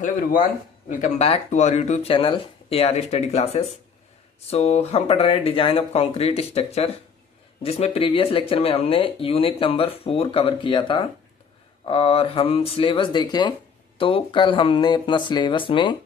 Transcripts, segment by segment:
Hello everyone, welcome back to our YouTube channel AR study classes. So हम पढ़ रहे हैं डिजाइन ऑफ कंक्रीट स्ट्रक्चर, जिसमें previous lecture में हमने यूनिट नंबर 4 कवर किया था। और हम सिलेबस देखें तो कल हमने अपना सिलेबस में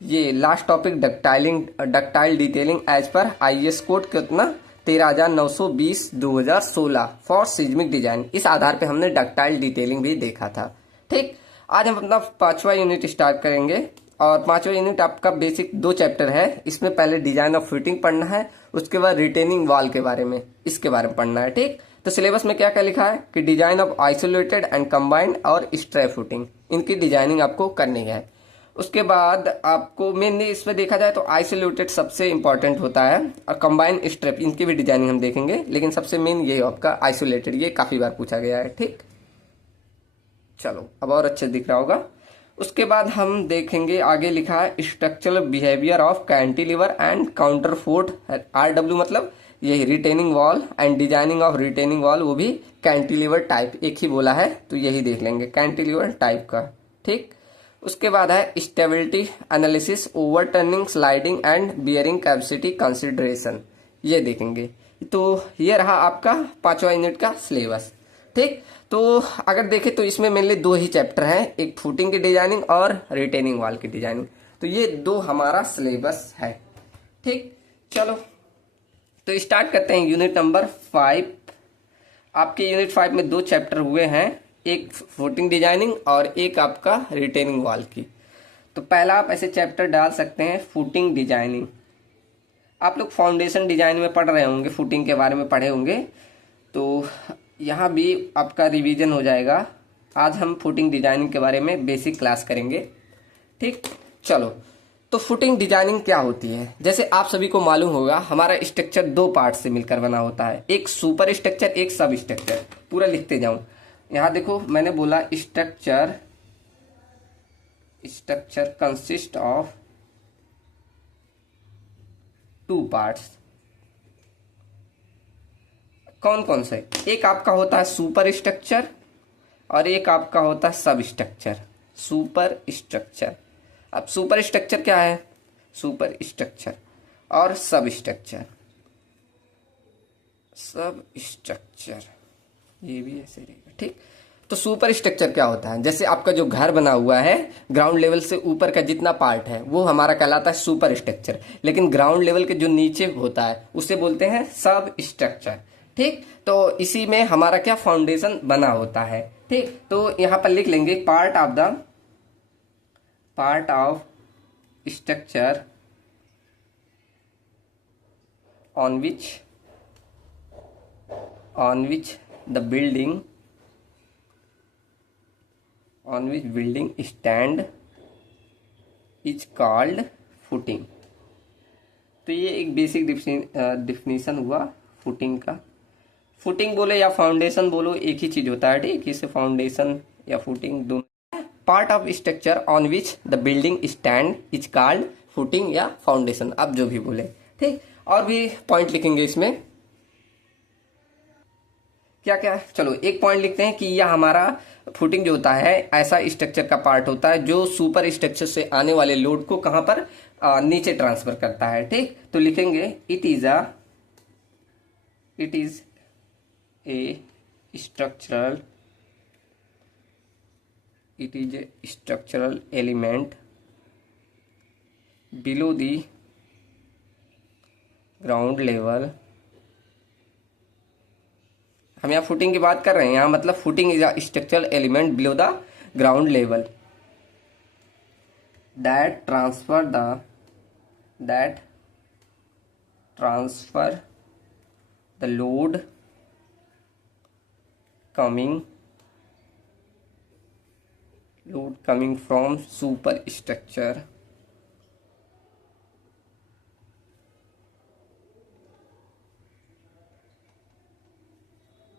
ये last topic ductile detailing as पर IS कोड कितना 13,920/2016 फॉर सिज्मिक डिजाइन, इस आधार पे हमने डक्टाइल डिटेलिंग भी देखा था। ठीक, आज हम अपना 5वां यूनिट स्टार्ट करेंगे। और 5वां यूनिट आपका बेसिक 2 चैप्टर है। इसमें पहले डिजाइन ऑफ फिटिंग पढ़ना है, उसके बाद रिटेनिंग वॉल के बारे में, इसके बारे में पढ़ना है। ठीक, तो सिलेबस में क्या क्या लिखा है कि design of isolated and combined और स्ट्रैप फिटिंग, इनकी डिजाइनिंग आपको करनी है। उसके बाद आपको मेनली इसमें देखा जाए तो आइसोलेटेड सबसे इंपॉर्टेंट होता है, और कंबाइंड स्ट्रैप इनकी भी डिजाइनिंग हम देखेंगे, लेकिन सबसे मेन ये आपका आइसोलेटेड, ये काफी बार पूछा गया है। ठीक, चलो अब और अच्छे दिख रहा होगा। उसके बाद हम देखेंगे, आगे लिखा है structural behaviour of cantilever and counterfort. RW मतलब यही retaining wall, and designing of retaining wall, वो भी कैंटिलीवर टाइप, एक ही बोला है तो यही देख लेंगे कैंटिलीवर टाइप का। ठीक, उसके बाद है stability analysis, overturning, sliding and bearing capacity consideration, ये देखेंगे। तो ये रहा आपका 5वां यूनिट का सिलेबस। ठीक, तो अगर देखें तो इसमें मेनली 2 ही चैप्टर हैं, एक फुटिंग की डिजाइनिंग और रिटेनिंग वॉल की डिजाइनिंग। तो ये 2 हमारा सिलेबस है। ठीक, चलो तो स्टार्ट करते हैं यूनिट नंबर 5। आपके यूनिट 5 में 2 चैप्टर हुए हैं, एक फुटिंग डिजाइनिंग और एक आपका रिटेनिंग वॉल की। तो पहला आप ऐसे चैप्टर डाल सकते हैं फुटिंग डिजाइनिंग। आप लोग फाउंडेशन डिजाइन में पढ़ रहे होंगे, फुटिंग के बारे में पढ़े होंगे, तो यहाँ भी आपका रिवीजन हो जाएगा। आज हम फुटिंग डिजाइनिंग के बारे में बेसिक क्लास करेंगे। ठीक, चलो तो फुटिंग डिजाइनिंग क्या होती है। जैसे आप सभी को मालूम होगा, हमारा स्ट्रक्चर 2 पार्ट से मिलकर बना होता है, एक सुपर स्ट्रक्चर, एक सब स्ट्रक्चर। पूरा लिखते जाऊं, यहाँ देखो मैंने बोला स्ट्रक्चर कंसिस्ट ऑफ 2 पार्ट्स। कौन कौन से? एक आपका होता है सुपर स्ट्रक्चर और एक आपका होता है सब स्ट्रक्चर। सुपर स्ट्रक्चर, अब सुपर स्ट्रक्चर क्या है? सुपर स्ट्रक्चर और सब स्ट्रक्चर। सब स्ट्रक्चर ये भी ऐसे रहेगा। ठीक, तो सुपर स्ट्रक्चर क्या होता है? जैसे आपका जो घर बना हुआ है, ग्राउंड लेवल से ऊपर का जितना पार्ट है वो हमारा कहलाता है सुपर स्ट्रक्चर, लेकिन ग्राउंड लेवल के जो नीचे होता है उसे बोलते हैं सब स्ट्रक्चर। ठीक, तो इसी में हमारा क्या फाउंडेशन बना होता है। ठीक, तो यहां पर लिख लेंगे part of structure on which the building stand is called footing. तो ये एक बेसिक डिफिनीशन हुआ फुटिंग का। फुटिंग बोले या फाउंडेशन बोलो, एक ही चीज होता है। ठीक, इसे फाउंडेशन या फुटिंग दोनों। Part of structure on which the building stand is called footing या फाउंडेशन, आप जो भी बोले। ठीक, और भी पॉइंट लिखेंगे इसमें, क्या क्या। चलो एक पॉइंट लिखते हैं कि यह हमारा फुटिंग जो होता है ऐसा स्ट्रक्चर का पार्ट होता है जो सुपर स्ट्रक्चर से आने वाले लोड को कहां पर नीचे ट्रांसफर करता है। ठीक, तो लिखेंगे it is a structural element below the ground level। हम यहाँ फुटिंग की बात कर रहे हैं, यहाँ मतलब footing is a structural element below the ground level that transfer the load coming from superstructure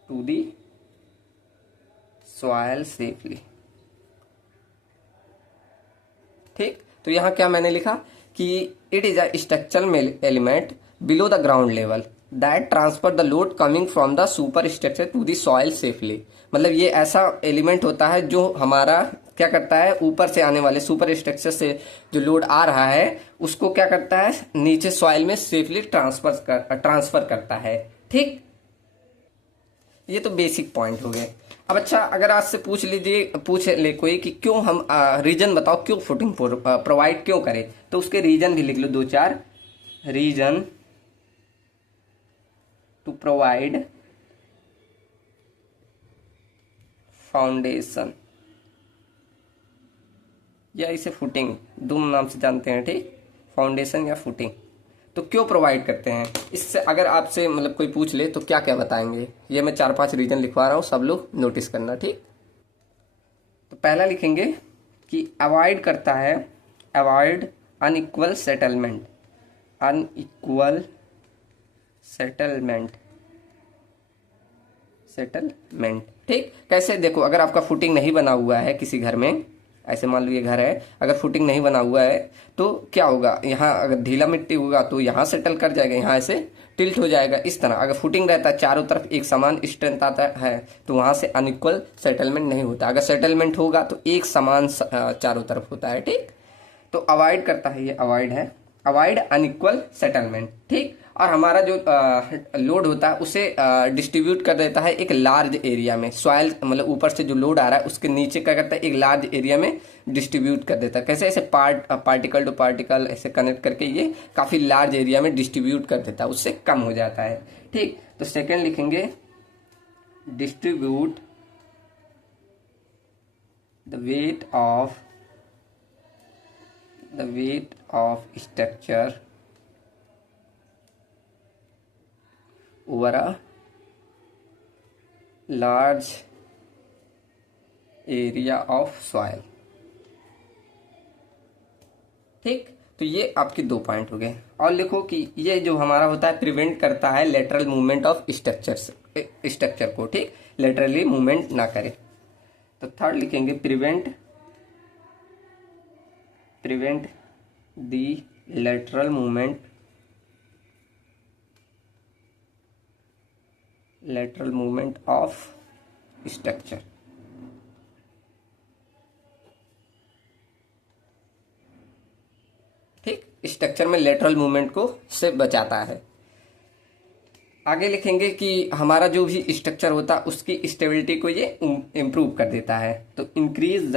to the soil safely। ठीक, तो यहां क्या मैंने लिखा कि it is a structural element below the ground level that transfer the load coming from the super structure to the soil safely. मतलब ये ऐसा एलिमेंट होता है जो हमारा क्या करता है, ऊपर से आने वाले सुपर स्ट्रक्चर से जो लोड आ रहा है उसको क्या करता है, नीचे सॉइल में सेफली ट्रांसफर करता है। ठीक, ये तो बेसिक पॉइंट हो गए। अब अच्छा, अगर आज से पूछ ले कोई कि क्यों हम रीजन बताओ, क्यों फुटिंग प्रोवाइड क्यों करें, तो उसके रीजन भी लिख लो, 2-4 रीजन टू प्रोवाइड फाउंडेशन, या इसे फुटिंग दो नाम से जानते हैं। ठीक, फाउंडेशन या फुटिंग। तो क्यों प्रोवाइड करते हैं, इससे अगर आपसे मतलब कोई पूछ ले तो क्या क्या बताएंगे, ये मैं 4-5 रीजन लिखवा रहा हूँ, सब लोग नोटिस करना। ठीक, तो पहला लिखेंगे कि अवॉइड करता है, avoid unequal settlement, unequal settlement, settlement. ठीक, कैसे, देखो अगर आपका फुटिंग नहीं बना हुआ है किसी घर में, ऐसे मान लो ये घर है, अगर फुटिंग नहीं बना हुआ है तो क्या होगा, यहाँ अगर ढीला मिट्टी होगा तो यहाँ सेटल कर जाएगा, यहाँ ऐसे टिल्ट हो जाएगा। इस तरह अगर फुटिंग रहता है, चारों तरफ एक समान स्ट्रेंथ आता है, तो वहां से अनइक्वल सेटलमेंट नहीं होता। अगर सेटलमेंट होगा तो एक समान चारों तरफ होता है। ठीक, तो अवॉइड करता है, ये अवॉइड है, अवॉइड अनइक्वल सेटलमेंट। ठीक, और हमारा जो लोड होता है उसे डिस्ट्रीब्यूट कर देता है एक लार्ज एरिया में, सॉइल मतलब ऊपर से जो लोड आ रहा है उसके नीचे क्या करता है, एक लार्ज एरिया में डिस्ट्रीब्यूट कर देता है। कैसे, ऐसे पार्टिकल टू पार्टिकल ऐसे कनेक्ट करके ये काफी लार्ज एरिया में डिस्ट्रीब्यूट कर देता है, उससे कम हो जाता है। ठीक, तो सेकेंड लिखेंगे distribute the weight of structure over a large area of soil। ठीक, तो ये आपके 2 पॉइंट हो गए। और लिखो कि ये जो हमारा होता है प्रिवेंट करता है लेटरल मूवमेंट ऑफ स्ट्रक्चर को। ठीक, लेटरली मूवमेंट ना करे। तो थर्ड लिखेंगे prevent the lateral movement of structure। ठीक, स्ट्रक्चर में लेटरल मूवमेंट को से बचाता है। आगे लिखेंगे कि हमारा जो भी स्ट्रक्चर होता है उसकी स्टेबिलिटी को ये इम्प्रूव कर देता है। तो increase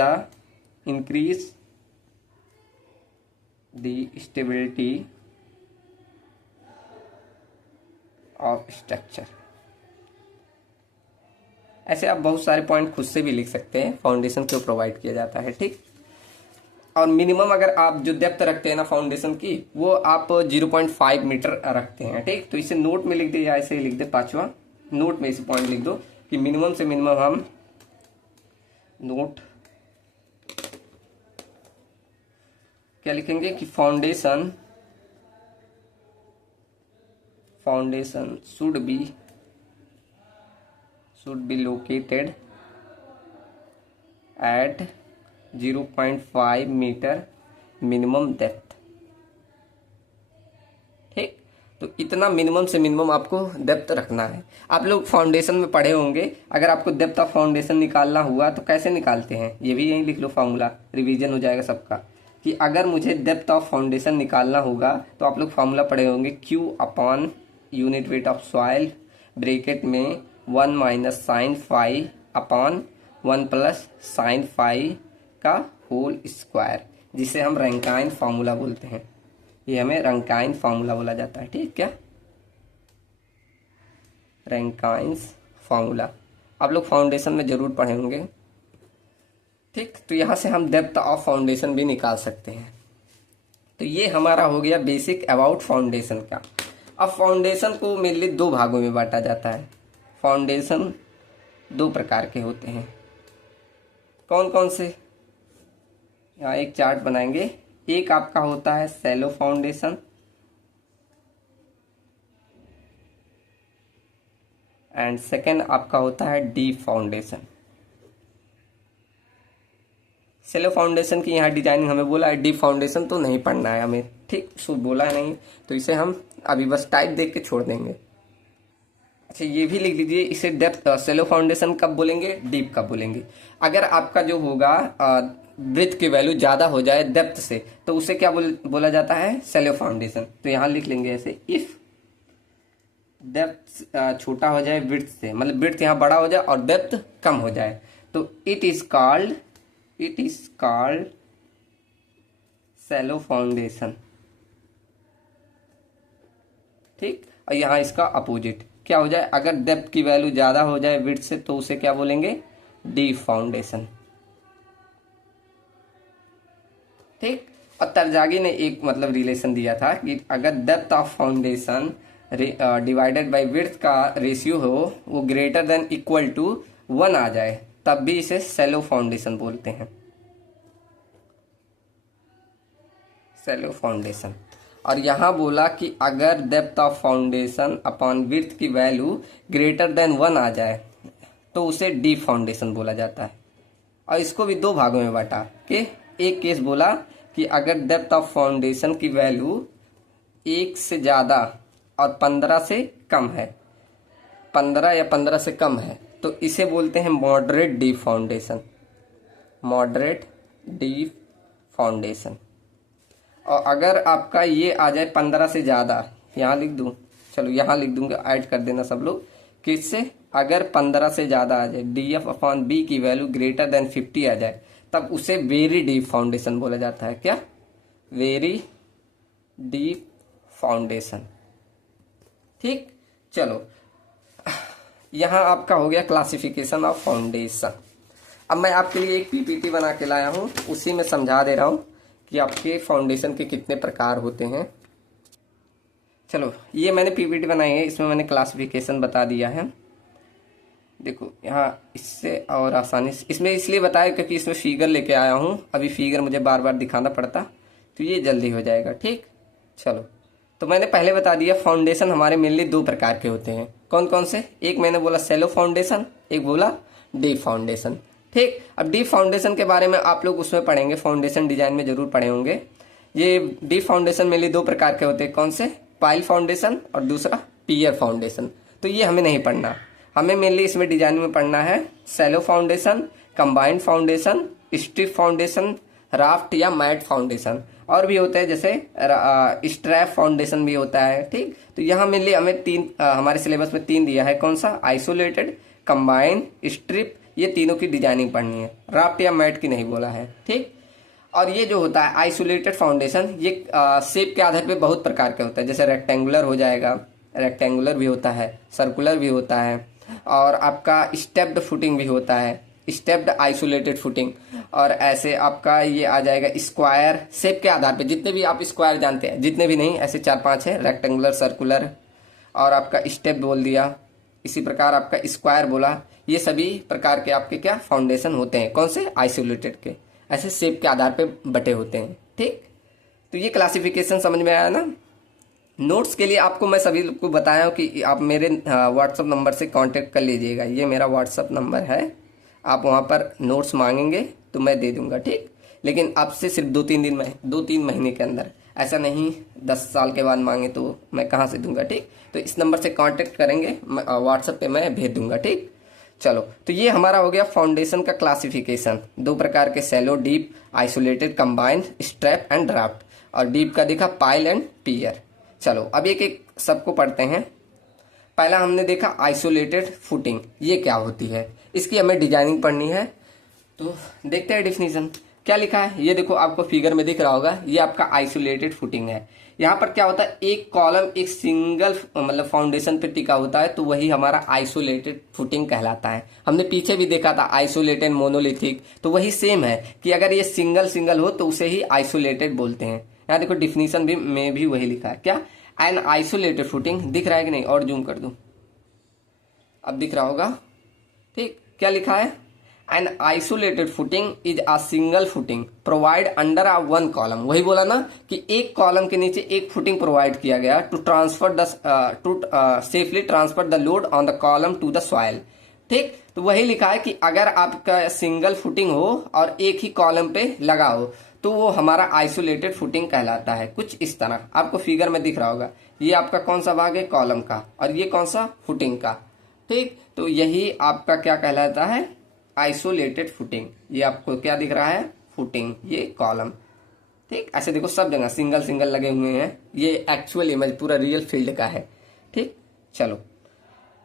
the stability of structure. ऐसे आप बहुत सारे पॉइंट खुद से भी लिख सकते हैं, फाउंडेशन क्यों प्रोवाइड किया जाता है। ठीक, और मिनिमम अगर आप जो डेप्थ रखते हैं ना फाउंडेशन की, वो आप 0.5 मीटर रखते हैं। ठीक, तो इसे नोट में लिख दे या ऐसे ही लिख दे, 5वां नोट में इसे पॉइंट लिख दो कि मिनिमम से मिनिमम हम नोट क्या लिखेंगे कि foundation should be located at 0.5 metre minimum depth. ठीक, तो इतना मिनिमम से मिनिमम आपको डेप्थ रखना है। आप लोग फाउंडेशन में पढ़े होंगे, अगर आपको डेप्थ ऑफ फाउंडेशन निकालना हुआ तो कैसे निकालते हैं, ये भी यहीं लिख लो, फार्मूला रिवीजन हो जाएगा सबका, कि अगर मुझे डेप्थ ऑफ फाउंडेशन निकालना होगा तो आप लोग फार्मूला पढ़े होंगे, Q upon unit weight of soil bracket में 1 - sin phi upon 1 + sin phi का होल स्क्वायर, जिसे हम रैंकाइन फार्मूला बोलते हैं। ये हमें रैंकाइन फार्मूला बोला जाता है। ठीक, क्या रैंकाइंस फार्मूला आप लोग फाउंडेशन में जरूर पढ़े होंगे। ठीक, तो यहां से हम डेप्थ ऑफ फाउंडेशन भी निकाल सकते हैं। तो ये हमारा हो गया बेसिक अबाउट फाउंडेशन का। अब फाउंडेशन को मेनली 2 भागों में बांटा जाता है। फाउंडेशन 2 प्रकार के होते हैं। कौन कौन से, यहाँ एक चार्ट बनाएंगे। एक आपका होता है शैलो फाउंडेशन एंड सेकेंड आपका होता है डीप फाउंडेशन। शैलो फाउंडेशन की यहाँ डिजाइनिंग हमें बोला है, डीप फाउंडेशन तो नहीं पढ़ना है हमें। ठीक, सो बोला है नहीं, तो इसे हम अभी बस टाइप देख के छोड़ देंगे। अच्छा ये भी लिख लीजिए, इसे डेप्थ सेलो फाउंडेशन कब बोलेंगे, डीप कब बोलेंगे। अगर आपका जो होगा ब्रेथ की वैल्यू ज्यादा हो जाए डेप्थ से तो उसे क्या बोला जाता है, सेलो फाउंडेशन। तो यहां लिख लेंगे ऐसे, इफ डेप्थ छोटा हो जाए ब्रेथ से, मतलब ब्रेथ यहां बड़ा हो जाए और डेप्थ कम हो जाए, तो it is called shallow foundation. ठीक, और यहां इसका अपोजिट क्या हो जाए, अगर डेप्थ की वैल्यू ज्यादा हो जाए विड्थ से तो उसे क्या बोलेंगे, डीप फाउंडेशन। ठीक, और तरजागी ने एक मतलब रिलेशन दिया था कि अगर depth of foundation divided by width का रेशियो हो वो ग्रेटर देन इक्वल टू 1 आ जाए तब भी इसे सेलो फाउंडेशन बोलते हैं, सेलो फाउंडेशन। और यहां बोला कि अगर depth of foundation upon width की वैल्यू ग्रेटर देन 1 आ जाए तो उसे डीप फाउंडेशन बोला जाता है। और इसको भी दो भागों में बांटा कि एक केस बोला कि अगर डेप्थ ऑफ फाउंडेशन की वैल्यू 1 से ज्यादा और 15 से कम है, 15 या 15 से कम है, तो इसे बोलते हैं moderate deep foundation, moderate deep foundation. और अगर आपका ये आ जाए 15 से ज्यादा, यहां लिख दूं, चलो यहां लिख दूंगा, ऐड कर देना सब लोग, किससे, अगर 15 से ज्यादा आ जाए, DF अपॉन बी की वैल्यू ग्रेटर देन 50 आ जाए तब उसे वेरी डीप फाउंडेशन बोला जाता है। क्या, वेरी डीप फाउंडेशन। ठीक, चलो यहां आपका हो गया क्लासिफिकेशन ऑफ फाउंडेशन। अब मैं आपके लिए एक PPT बना के लाया हूं, उसी में समझा दे रहा हूं कि आपके फाउंडेशन के कितने प्रकार होते हैं। चलो ये मैंने PPT बनाई है, इसमें मैंने क्लासिफिकेशन बता दिया है। देखो यहाँ इससे और आसानी से, इसमें इसलिए बताया क्योंकि इसमें फिगर लेके आया हूं, अभी फिगर मुझे बार बार दिखाना पड़ता तो ये जल्दी हो जाएगा। ठीक, चलो तो मैंने पहले बता दिया फाउंडेशन हमारे मेनली दो प्रकार के होते हैं। कौन कौन से, एक मैंने बोला सेलो फाउंडेशन, एक बोला डीप फाउंडेशन। ठीक, अब डीप फाउंडेशन के बारे में आप लोग उसमें पढ़ेंगे, फाउंडेशन डिजाइन में जरूर पढ़े होंगे। ये डीप फाउंडेशन मेनली दो प्रकार के होते हैं, कौन से, पाइल फाउंडेशन और दूसरा पियर फाउंडेशन। तो ये हमें नहीं पढ़ना, हमें मेनली इसमें डिजाइन में पढ़ना है shallow foundation, combined foundation, strip foundation, raft या मैट फाउंडेशन, और भी होते हैं जैसे स्ट्रैप फाउंडेशन भी होता है। ठीक, तो यहाँ मेनली हमें तीन हमारे सिलेबस में तीन दिया है, कौन सा, आइसोलेटेड, कंबाइंड, स्ट्रिप, ये तीनों की डिजाइनिंग पढ़नी है, राफ्ट या मैट की नहीं बोला है। ठीक, और ये जो होता है आइसोलेटेड फाउंडेशन, ये शेप के आधार पे बहुत प्रकार के होता है, जैसे रेक्टेंगुलर हो जाएगा, रेक्टेंगुलर भी होता है, सर्कुलर भी होता है, और आपका स्टेप्ड फुटिंग भी होता है, स्टेप्ड आइसोलेटेड फुटिंग, और ऐसे आपका ये आ जाएगा स्क्वायर, शेप के आधार पे जितने भी आप स्क्वायर जानते हैं, जितने भी नहीं ऐसे 4-5 है, रेक्टेंगुलर, सर्कुलर और आपका स्टेप बोल दिया, इसी प्रकार आपका स्क्वायर बोला, ये सभी प्रकार के आपके क्या फाउंडेशन होते हैं, कौन से, आइसोलेटेड के, ऐसे शेप के आधार पे बटे होते हैं। ठीक, तो ये क्लासिफिकेशन समझ में आया ना। नोट्स के लिए आपको मैं सभी को बताया हूँ कि आप मेरे व्हाट्सअप नंबर से कांटेक्ट कर लीजिएगा, ये मेरा व्हाट्सअप नंबर है, आप वहाँ पर नोट्स मांगेंगे तो मैं दे दूंगा। ठीक, लेकिन आपसे सिर्फ 2-3 दिन में, 2-3 महीने के अंदर, ऐसा नहीं 10 साल के बाद मांगे तो मैं कहाँ से दूंगा। ठीक, तो इस नंबर से कांटेक्ट करेंगे, व्हाट्सएप पे मैं भेज दूंगा। ठीक, चलो तो ये हमारा हो गया फाउंडेशन का क्लासिफिकेशन, दो प्रकार के, shallow, deep, isolated, combined, strap and draft, और डीप का देखा पाइल एंड पियर। चलो अब एक एक सबको पढ़ते हैं। पहला हमने देखा आइसोलेटेड फुटिंग, ये क्या होती है, इसकी हमें डिजाइनिंग पढ़नी है। तो देखते हैं डिफिनीशन क्या लिखा है, ये देखो आपको फिगर में दिख रहा होगा, ये आपका आइसोलेटेड फुटिंग है। यहाँ पर क्या होता है, एक कॉलम एक सिंगल मतलब फाउंडेशन पे टिका होता है, तो वही हमारा आइसोलेटेड फुटिंग कहलाता है। हमने पीछे भी देखा था आइसोलेटेड, मोनोलिथिक, तो वही सेम है कि अगर ये सिंगल सिंगल हो तो उसे ही आइसोलेटेड बोलते हैं। यहाँ देखो डिफिनीशन भी में भी वही लिखा है, क्या, एन आइसोलेटेड फुटिंग, दिख रहा है कि नहीं, और जूम कर दूं, अब दिख रहा होगा। ठीक, क्या लिखा है, an isolated footing is a single footing provide under a one column, वही बोला ना कि एक कॉलम के नीचे एक फुटिंग प्रोवाइड किया गया to transfer the safely transfer the load on the column to the soil. ठीक, तो वही लिखा है कि अगर आपका सिंगल फुटिंग हो और एक ही कॉलम पे लगा हो तो वो हमारा आइसोलेटेड फुटिंग कहलाता है। कुछ इस तरह आपको फिगर में दिख रहा होगा, ये आपका कौन सा भाग है, कॉलम का, और ये कौन सा, फुटिंग का। ठीक, तो यही आपका क्या कहलाता है, आइसोलेटेड फुटिंग। ये आपको क्या दिख रहा है, फुटिंग, ये कॉलम। ठीक, ऐसे देखो सब जगह सिंगल सिंगल लगे हुए हैं, ये एक्चुअल इमेज पूरा रियल फील्ड का है। ठीक, चलो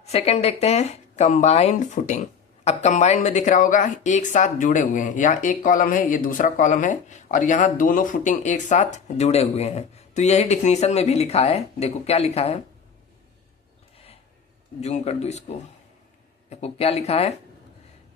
सेकंड देखते हैं, कंबाइंड फुटिंग। अब कंबाइंड में दिख रहा होगा एक साथ जुड़े हुए हैं, यहाँ एक कॉलम है, ये दूसरा कॉलम है, और यहाँ दोनों फुटिंग एक साथ जुड़े हुए हैं। तो यही डिफिनीशन में भी लिखा है, देखो क्या लिखा है, जूम कर दो इसको, देखो क्या लिखा है,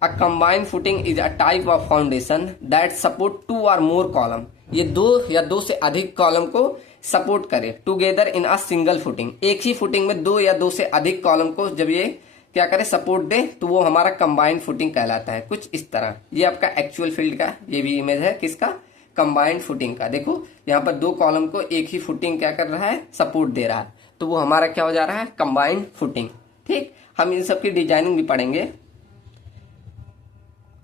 a combined footing is a type of foundation that support two और मोर कॉलम। ये दो या दो से अधिक कॉलम को सपोर्ट करे together in a single footing. एक ही फुटिंग में दो या दो से अधिक कॉलम को जब ये क्या करे, सपोर्ट दे, तो वो हमारा कंबाइंड फुटिंग कहलाता है। कुछ इस तरह ये आपका एक्चुअल फील्ड का ये भी इमेज है, किसका, कंबाइंड फुटिंग का। देखो यहाँ पर दो कॉलम को एक ही फुटिंग क्या कर रहा है, सपोर्ट दे रहा है, तो वो हमारा क्या हो जा रहा है, कंबाइंड फुटिंग। ठीक, हम इन सब की डिजाइनिंग भी पढ़ेंगे।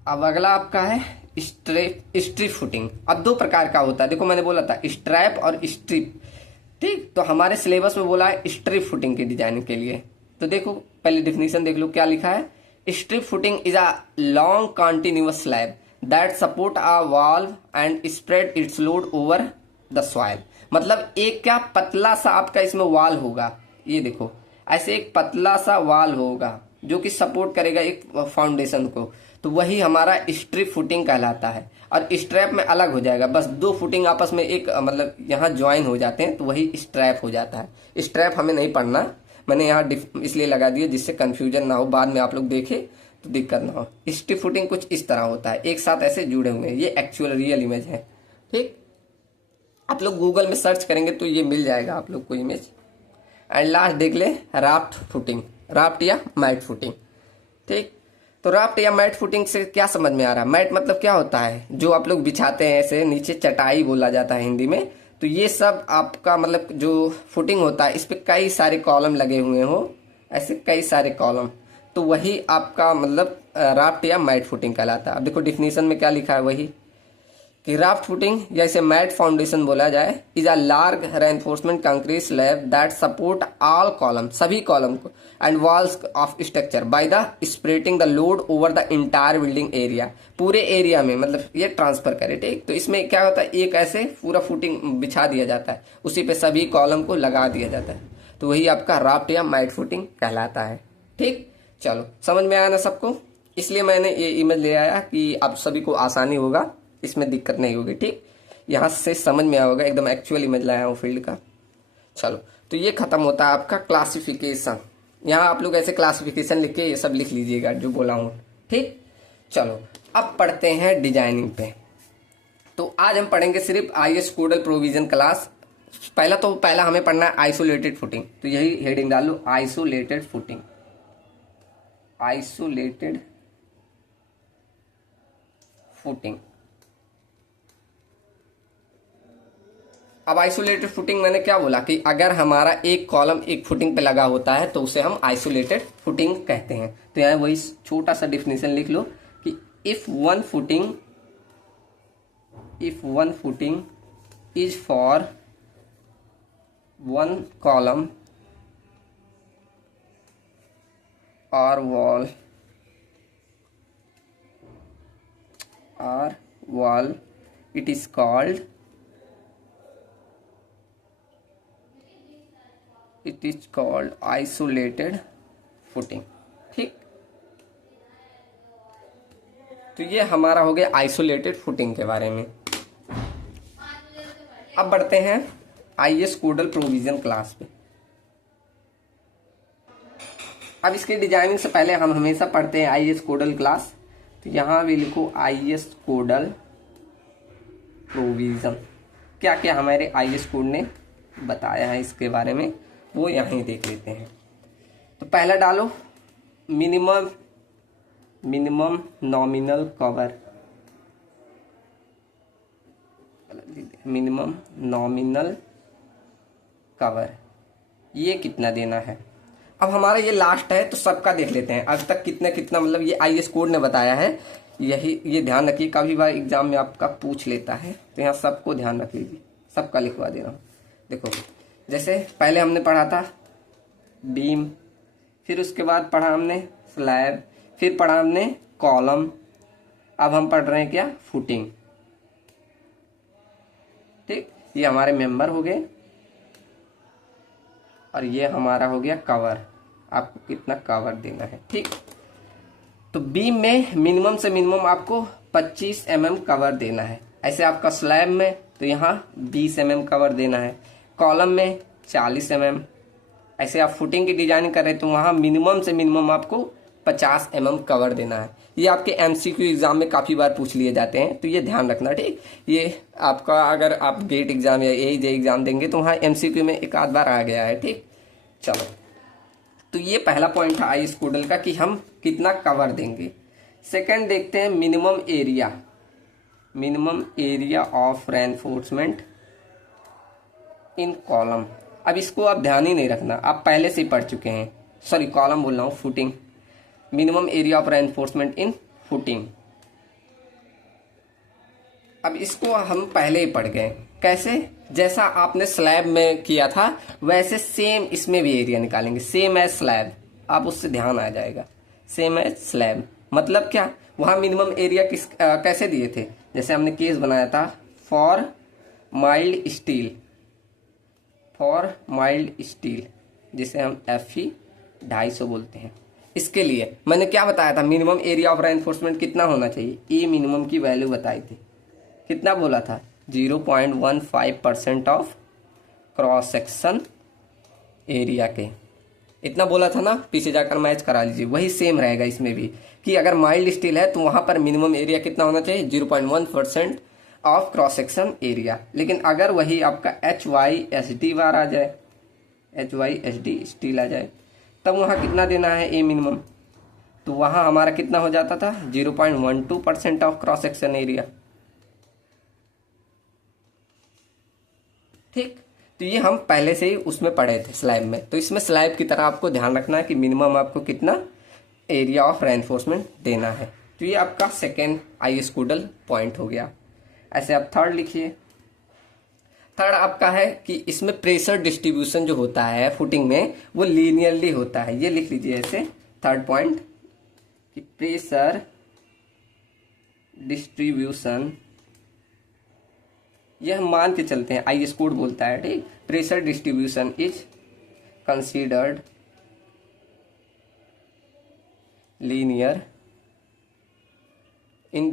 अब अगला आपका है स्ट्रिप फुटिंग। अब दो प्रकार का होता है, देखो मैंने बोला था स्ट्रैप और स्ट्रिप। ठीक, तो हमारे सिलेबस में बोला है स्ट्रिप फुटिंग की डिजाइनिंग के लिए। तो देखो पहले डिफिनीशन देख लो क्या लिखा है, strip footing is a long continuous slab that support a valve and spread it's load over the soil. मतलब एक क्या पतला सा आपका इसमें वॉल होगा, ये देखो ऐसे एक पतला सा वॉल होगा जो कि सपोर्ट करेगा एक फाउंडेशन को, तो वही हमारा स्ट्रिप फुटिंग कहलाता है। और स्ट्रैप में अलग हो जाएगा, बस दो फुटिंग आपस में एक मतलब यहाँ ज्वाइन हो जाते हैं, तो वही स्ट्रैप हो जाता है। स्ट्रैप हमें नहीं पढ़ना, मैंने यहाँ इसलिए लगा दिया जिससे कंफ्यूजन ना हो, बाद में आप लोग देखे तो दिक्कत ना हो। स्ट्रिप फुटिंग कुछ इस तरह होता है, एक साथ ऐसे जुड़े हुए हैं, ये एक्चुअल रियल इमेज है। ठीक, आप लोग गूगल में सर्च करेंगे तो ये मिल जाएगा आप लोग को इमेज। एंड लास्ट देख ले, राफ्ट फुटिंग, राफ्ट या मैट फुटिंग। ठीक, तो राफ्ट या मैट फुटिंग से क्या समझ में आ रहा है, मैट मतलब क्या होता है, जो आप लोग बिछाते हैं ऐसे नीचे, चटाई बोला जाता है हिंदी में। तो ये सब आपका मतलब जो फुटिंग होता है, इस पे कई सारे कॉलम लगे हुए हो, ऐसे कई सारे कॉलम, तो वही आपका मतलब राफ्ट या मैट फुटिंग कहलाता है। अब देखो डिफिनीशन में क्या लिखा है, वही कि राफ्ट फुटिंग या इसे मैट फाउंडेशन बोला जाए, is a large reinforcement concrete slab that support all column, सभी कॉलम को, and walls of structure by the spreading the load over the entire building area. पूरे एरिया में मतलब ये ट्रांसफर करे। ठीक, तो इसमें क्या होता है, एक ऐसे पूरा फुटिंग बिछा दिया जाता है, उसी पे सभी कॉलम को लगा दिया जाता है, तो वही आपका राफ्ट या मैट फुटिंग कहलाता है। ठीक, चलो समझ में आया ना सबको, इसलिए मैंने ये इमेज ले आया कि आप सभी को आसानी होगा, इसमें दिक्कत नहीं होगी। ठीक, यहाँ से समझ में आया होगा, एकदम एक्चुअल इमेज लाया हूँ फील्ड का। चलो, तो ये खत्म होता है आपका क्लासिफिकेशन। यहाँ आप लोग ऐसे क्लासिफिकेशन लिख के ये सब लिख लीजिएगा जो बोला हूँ। ठीक, चलो अब पढ़ते हैं डिजाइनिंग पे। तो आज हम पढ़ेंगे सिर्फ IS कोडल प्रोविजन क्लास। पहला हमें पढ़ना है आइसोलेटेड फुटिंग, तो यही हेडिंग डालो, आइसोलेटेड फुटिंग, आइसोलेटेड फुटिंग। अब आइसोलेटेड फुटिंग मैंने क्या बोला कि अगर हमारा एक कॉलम एक फुटिंग पे लगा होता है तो उसे हम आइसोलेटेड फुटिंग कहते हैं। तो यहाँ वही छोटा सा डिफिनेशन लिख लो कि if one footing is for one column और wall it is called isolated footing। ठीक, तो ये हमारा हो गया आइसोलेटेड फुटिंग के बारे में। अब बढ़ते हैं IS कोडल प्रोविजन क्लास पे। अब इसके डिजाइनिंग से पहले हम हमेशा पढ़ते हैं IS कोडल क्लास, तो यहां भी लिखो IS कोडल प्रोविजन। क्या क्या हमारे IS कोड ने बताया है इसके बारे में वो यहीं देख लेते हैं। तो पहला डालो minimum nominal cover, minimum nominal cover, ये कितना देना है। अब हमारा ये लास्ट है तो सबका देख लेते हैं अब तक कितना कितना मतलब ये IS कोड ने बताया है। यही ये ध्यान रखिए, कभी बार एग्जाम में आपका पूछ लेता है, तो यहाँ सबको ध्यान रख लीजिए, सबका लिखवा दे रहा हूँ। देखो जैसे पहले हमने पढ़ा था बीम, फिर उसके बाद पढ़ा हमने स्लैब, फिर पढ़ा हमने कॉलम, अब हम पढ़ रहे हैं क्या, फुटिंग। ठीक, ये हमारे मेंबर हो गए और ये हमारा हो गया कवर, आपको कितना कवर देना है। ठीक, तो बीम में मिनिमम से मिनिमम आपको 25 mm कवर देना है। ऐसे आपका स्लैब में तो यहाँ 20 mm कवर देना है, कॉलम में 40 mm। ऐसे आप फुटिंग की डिजाइनिंग कर रहे हैं तो वहाँ मिनिमम से मिनिमम आपको 50 mm कवर देना है। ये आपके MCQ एग्जाम में काफ़ी बार पूछ लिए जाते हैं, तो ये ध्यान रखना। ठीक, ये आपका अगर आप गेट एग्जाम या AIJ एग्जाम देंगे तो वहाँ MCQ में एक आध बार आ गया है। ठीक, चलो, तो ये पहला पॉइंट था आई स्कूडल का कि हम कितना कवर देंगे। सेकंड देखते हैं minimum area, minimum area of reinforcement in column. अब इसको आप ध्यान ही नहीं रखना, आप पहले से ही पढ़ चुके हैं, सॉरी कॉलम बोल रहा हूँ, footing. Minimum area of reinforcement in footing, अब इसको हम पहले ही पढ़ गए। कैसे, जैसा आपने स्लैब में किया था वैसे सेम इसमें भी एरिया निकालेंगे, सेम एज स्लैब। आप उससे ध्यान आ जाएगा, सेम एज स्लैब मतलब क्या, वहां मिनिमम एरिया कैसे दिए थे, जैसे हमने केस बनाया था for mild steel, for mild steel जिसे हम FE 250 बोलते हैं। इसके लिए मैंने क्या बताया था, मिनिमम एरिया ऑफ रेनफोर्समेंट कितना होना चाहिए, ए मिनिमम की वैल्यू बताई थी, कितना बोला था, 0.15% ऑफ क्रॉस सेक्शन एरिया के, इतना बोला था ना। पीछे जाकर मैच करा लीजिए, वही सेम रहेगा इसमें भी कि अगर माइल्ड स्टील है तो वहां पर मिनिमम एरिया कितना होना चाहिए, 0.1% ऑफ क्रॉस सेक्शन एरिया। लेकिन अगर वही आपका HYSD बार आ जाए, HYSD स्टील आ जाए, तब वहां कितना देना है ए मिनिमम, तो वहां हमारा कितना हो जाता था 0.12% ऑफ क्रॉस सेक्शन एरिया। ठीक, तो ये हम पहले से ही उसमें पढ़े थे स्लैब में, तो इसमें स्लैब की तरह आपको ध्यान रखना है कि मिनिमम आपको कितना एरिया ऑफ रेनफोर्समेंट देना है। तो ये आपका सेकेंड आई स्कूडल पॉइंट हो गया। ऐसे आप थर्ड लिखिए। थर्ड आपका है कि इसमें प्रेशर डिस्ट्रीब्यूशन जो होता है फुटिंग में वो लीनियरली होता है, ये लिख लीजिए ऐसे थर्ड पॉइंट कि प्रेशर डिस्ट्रीब्यूशन, यह हम मान के चलते हैं, आई स्कूड बोलता है। ठीक, pressure distribution is considered linear in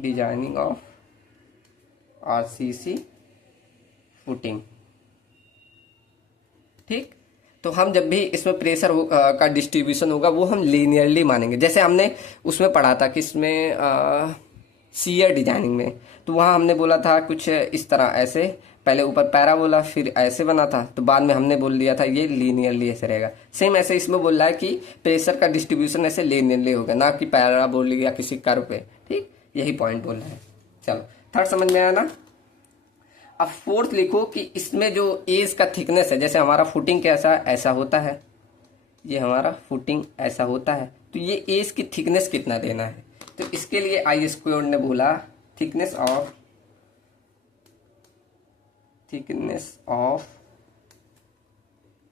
designing of RCC footing. ठीक, तो हम जब भी इसमें प्रेशर का डिस्ट्रीब्यूशन होगा वो हम लीनियरली मानेंगे। जैसे हमने उसमें पढ़ा था कि इसमें सीयर डिजाइनिंग में, तो वहाँ हमने बोला था कुछ इस तरह, ऐसे पहले ऊपर पैरा बोला फिर ऐसे बना था, तो बाद में हमने बोल दिया था ये लीनियरली ऐसे रहेगा। सेम ऐसे इसमें बोल रहा है कि प्रेशर का डिस्ट्रीब्यूशन ऐसे लीनियरली होगा, ना कि पैरा बोल लिया किसी कर्व पे। ठीक, यही पॉइंट बोल रहा है। चलो, थर्ड समझ में आया ना। अब फोर्थ लिखो कि इसमें जो एज का थिकनेस है, जैसे हमारा फुटिंग कैसा ऐसा होता है, ये हमारा फुटिंग ऐसा होता है, तो ये एज की थिकनेस कितना देना है, तो इसके लिए आई स्क्वायर्ड ने बोला thickness of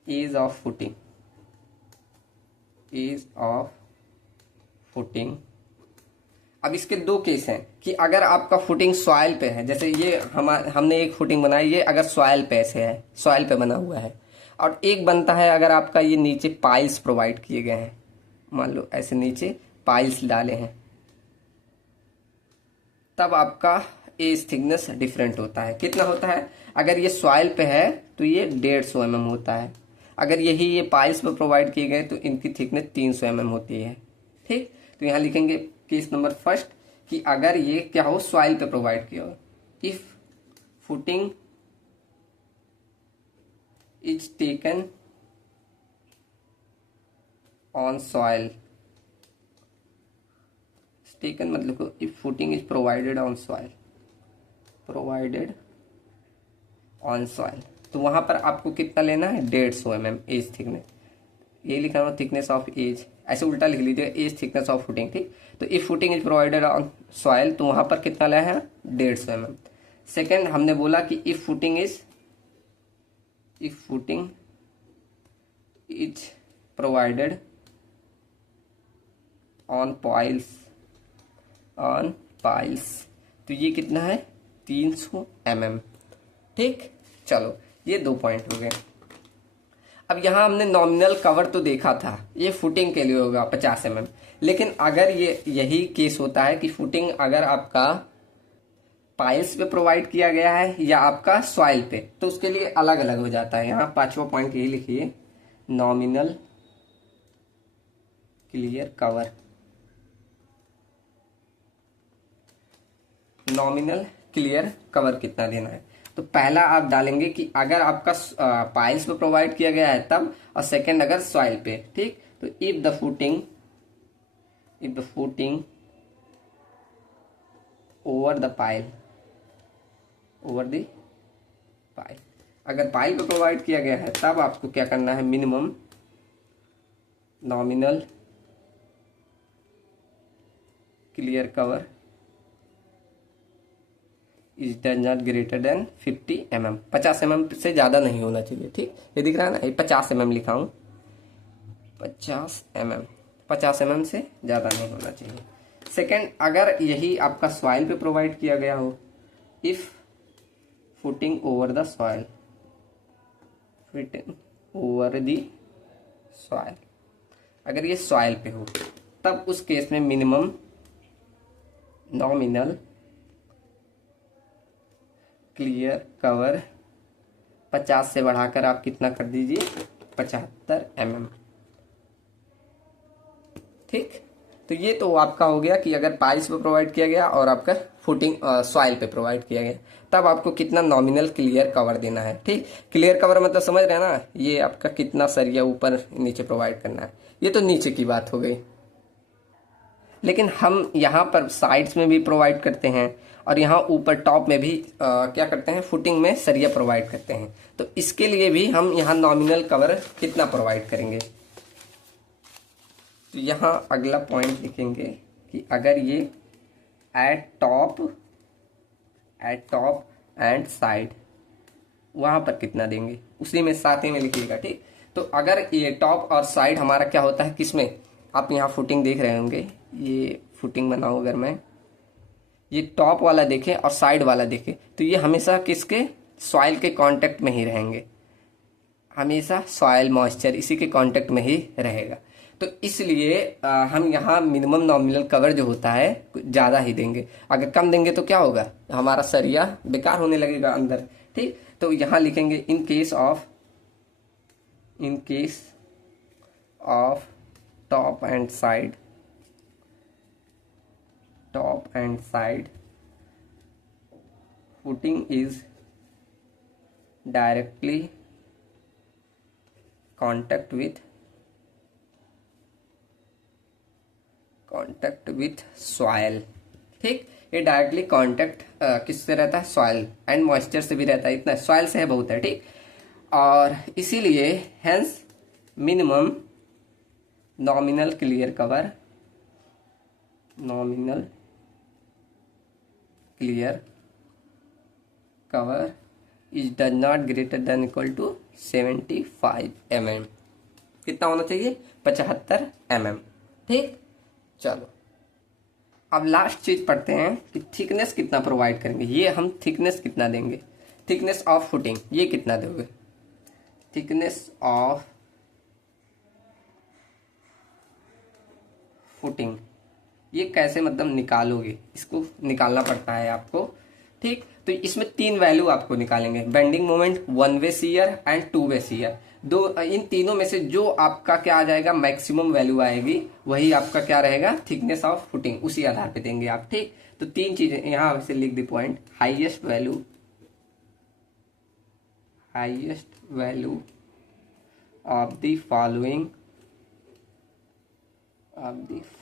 edge of footing. अब इसके दो केस हैं कि अगर आपका फुटिंग सॉइल पे है, जैसे ये हमने एक फुटिंग बनाई, ये अगर सॉइल पे से है, सॉइल पे बना हुआ है, और एक बनता है अगर आपका ये नीचे पाइल्स प्रोवाइड किए गए हैं, मान लो ऐसे नीचे पाइल्स डाले हैं, तब आपका एज थिकनेस डिफरेंट होता है। कितना होता है, अगर ये सॉइल पे है तो ये 150 mm होता है, अगर यही ये पाइल्स पे प्रोवाइड किए गए तो इनकी थिकनेस 300 mm होती है। ठीक, तो यहाँ लिखेंगे केस नंबर फर्स्ट कि अगर ये क्या हो, सॉइल पे प्रोवाइड किया हो, if footing is taken on soil, taken मतलब if footing is provided on soil, तो वहां पर आपको कितना लेना है, 150 mm एज थिकनेस। ये लिखा हुआ थिकनेस ऑफ एज, ऐसे उल्टा लिख लीजिएगा, एज थिकनेस ऑफ फुटिंग। ठीक, तो if footing is provided on soil, तो वहां पर कितना लाया है 150 mm। सेकेंड हमने बोला कि if footing is provided on piles, तो ये कितना है 300 mm। ठीक, चलो ये 2 पॉइंट हो गए। अब यहां हमने नॉमिनल कवर तो देखा था, ये फुटिंग के लिए होगा 50 mm। लेकिन अगर यही केस होता है कि फुटिंग अगर आपका पाइल्स पे प्रोवाइड किया गया है या आपका सॉइल पे, तो उसके लिए अलग अलग हो जाता है। यहां 5वां पॉइंट यही लिखिए, nominal clear cover. Nominal clear cover कितना देना है, तो पहला आप डालेंगे कि अगर आपका पाइल्स पे प्रोवाइड किया गया है तब, और सेकंड अगर सॉइल पे। ठीक, तो if the footing over the pile, अगर पाइल पे प्रोवाइड किया गया है तब आपको क्या करना है, minimum nominal clear cover is does not greater then 50 mm। 50 mm से ज्यादा नहीं होना चाहिए। ठीक, ये दिख रहा है ना, ये 50 mm लिखा हूं, 50 mm से ज्यादा नहीं होना चाहिए। सेकंड, अगर यही आपका सॉइल पे प्रोवाइड किया गया हो, if footing over the soil, अगर ये सॉइल पे हो तब उस केस में मिनिमम नॉमिनल क्लियर कवर 50 से बढ़ाकर आप कितना कर दीजिए, 75 mm। ठीक, तो ये तो आपका हो गया कि अगर पाइल्स पे प्रोवाइड किया गया और आपका फुटिंग सॉइल पे प्रोवाइड किया गया, तब आपको कितना नॉमिनल क्लियर कवर देना है। ठीक, क्लियर कवर मतलब समझ रहे हैं ना, ये आपका कितना सरिया ऊपर नीचे प्रोवाइड करना है। ये तो नीचे की बात हो गई, लेकिन हम यहाँ पर साइड्स में भी प्रोवाइड करते हैं और यहाँ ऊपर टॉप में भी क्या करते हैं, फुटिंग में सरिया प्रोवाइड करते हैं। तो इसके लिए भी हम यहाँ नॉमिनल कवर कितना प्रोवाइड करेंगे, तो यहाँ अगला पॉइंट लिखेंगे कि अगर ये एट टॉप एंड साइड, वहां पर कितना देंगे, उसी में साथ ही में लिखिएगा। ठीक, तो अगर ये टॉप और साइड हमारा क्या होता है, किसमें, आप यहाँ फुटिंग देख रहे होंगे, ये फुटिंग बनाऊं अगर मैं, ये टॉप वाला देखें और साइड वाला देखें, तो ये हमेशा किसके, सॉइल के कांटेक्ट में ही रहेंगे, हमेशा सॉइल मॉइस्चर इसी के कांटेक्ट में ही रहेगा। तो इसलिए हम यहाँ मिनिमम नॉमिनल कवर जो होता है ज़्यादा ही देंगे। अगर कम देंगे तो क्या होगा, हमारा सरिया बेकार होने लगेगा अंदर। ठीक, तो यहाँ लिखेंगे in case of top and side footing is directly contact with soil. ठीक, ये डायरेक्टली कांटेक्ट किससे रहता है, सॉइल एंड मॉइस्चर से भी रहता है, इतना सॉइल से है बहुत है। ठीक, और इसीलिए hence minimum nominal clear cover is does not greater than equal to 75 mm। कितना होना चाहिए, 75 mm। ठीक, चलो अब लास्ट चीज पढ़ते हैं कि थिकनेस कितना प्रोवाइड करेंगे। ये हम थिकनेस कितना देंगे, थिकनेस ऑफ फुटिंग ये कितना दोगे, थिकनेस ऑफ फुटिंग ये कैसे मतलब निकालोगे, इसको निकालना पड़ता है आपको। ठीक, तो इसमें 3 वैल्यू आपको निकालेंगे, bending moment, 1 way shear and 2 way shear. इन तीनों में से जो आपका क्या आ जाएगा, मैक्सिमम वैल्यू आएगी, वही आपका क्या रहेगा, थिकनेस ऑफ फुटिंग, उसी आधार पे देंगे आप। ठीक, तो 3 चीजें यहां से लिख the point, highest value of the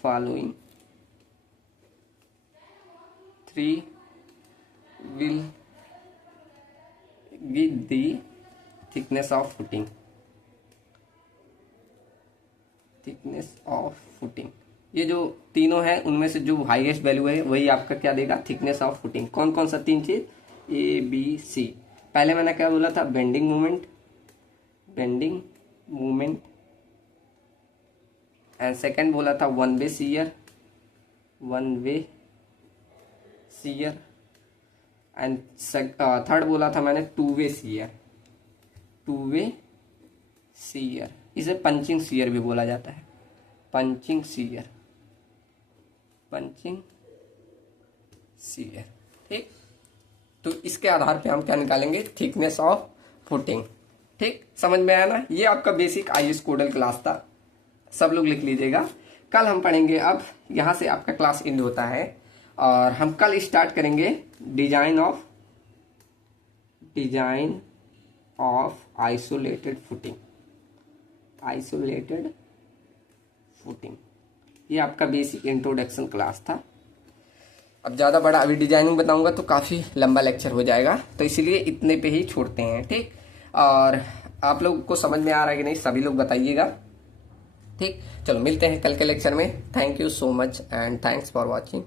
following 3 will give the thickness of footing। Thickness of footing. ये जो तीनों है उनमें से जो हाईएस्ट वैल्यू है वही आपका क्या देगा, थिकनेस ऑफ फुटिंग। कौन कौन सा तीन चीज, ए बी सी। पहले मैंने क्या बोला था, bending moment, bending moment, and second बोला था one way shear, one way shear, and third बोला था मैंने two way shear, two way shear. इसे पंचिंग सीयर भी बोला जाता है, पंचिंग सीयर, पंचिंग सीयर। ठीक, तो इसके आधार पे हम क्या निकालेंगे, थिकनेस ऑफ फुटिंग। ठीक, समझ में आया ना। ये आपका बेसिक आईएएस कोडल क्लास था, सब लोग लिख लीजिएगा। कल हम पढ़ेंगे, अब यहां से आपका क्लास एंड होता है और हम कल स्टार्ट करेंगे design of isolated footing, isolated footing. ये आपका बेसिक इंट्रोडक्शन क्लास था। अब ज़्यादा बड़ा अभी डिजाइनिंग बताऊंगा तो काफ़ी लंबा लेक्चर हो जाएगा, तो इसीलिए इतने पे ही छोड़ते हैं। ठीक, और आप लोग को समझ में आ रहा है कि नहीं, सभी लोग बताइएगा। ठीक, चलो मिलते हैं कल के लेक्चर में। Thank you so much and thanks for watching.